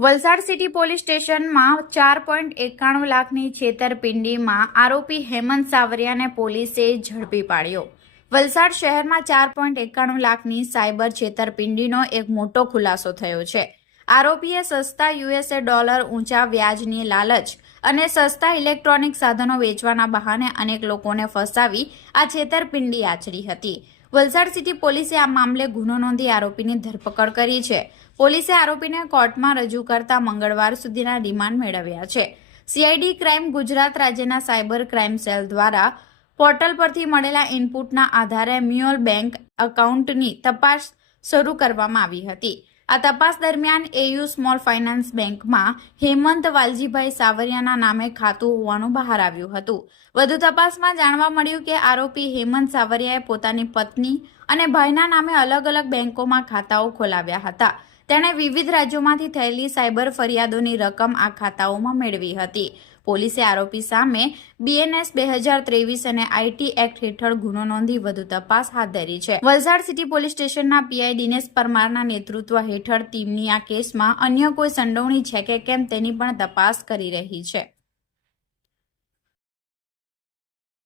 Valsad city police સ્ટેશનમાં 4.91 લાખની છેતરપિંડીમાં આરોપી હેમંત સાવરિયાને પોલીસે ઝડપી પાડ્યો। વલસાડ શહેરમાં 4.91 લાખની સાયબર છેતરપિંડીનો એક મોટો ખુલાસો થયો છે। આરોપીએ સસ્તા યુએસએ ડોલર, ઊંચા વ્યાજની લાલચ અને સસ્તા ઇલેક્ટ્રોનિક સાધનો વેચવાના બહાને અનેક લોકોને ફસાવી આ છેતરપિંડી આચરી હતી। વલસાડ સિટી પોલીસે આ મામલે ગુનો નોંધી આરોપીની ધરપકડ કરી છે। પોલીસે આરોપીને કોર્ટમાં રજૂ કરતા મંગળવાર સુધીના રિમાન્ડ મેળવ્યા છે। સીઆઈડી ક્રાઇમ ગુજરાત રાજ્યના સાયબર ક્રાઇમ સેલ દ્વારા પોર્ટલ પરથી મળેલા ઇનપુટના આધારે મ્યુઅલ બેંક એકાઉન્ટની તપાસ શરૂ કરવામાં આવી હતી। આ તપાસ દરમિયાન એયુ સ્મોલ ફાઇનાન્સ બેંકમાં હેમંત વાલજીભાઈ સાવરિયાના નામે ખાતું હોવાનું બહાર આવ્યું હતું। વધુ તપાસમાં જાણવા મળ્યું કે આરોપી હેમંત સાવરિયાએ પોતાની પત્ની અને ભાઈના નામે અલગ અલગ બેંકોમાં ખાતાઓ ખોલાવ્યા હતા। તેણે વિવિધ રાજ્યોમાંથી થયેલી સાયબર ફરિયાદોની રકમ આ ખાતાઓમાં મેળવી હતી। પોલીસે આરોપી સામે બીએનએસ 2023 અને આઈટી એક્ટ હેઠળ ગુનો નોંધી વધુ તપાસ હાથ ધરી છે। વલસાડ સિટી પોલીસ સ્ટેશનના પીઆઈ દિનેશ પરમારના નેતૃત્વ હેઠળ ટીમની આ કેસમાં અન્ય કોઈ સંડોવણી છે કે કેમ તેની પણ તપાસ કરી રહી છે।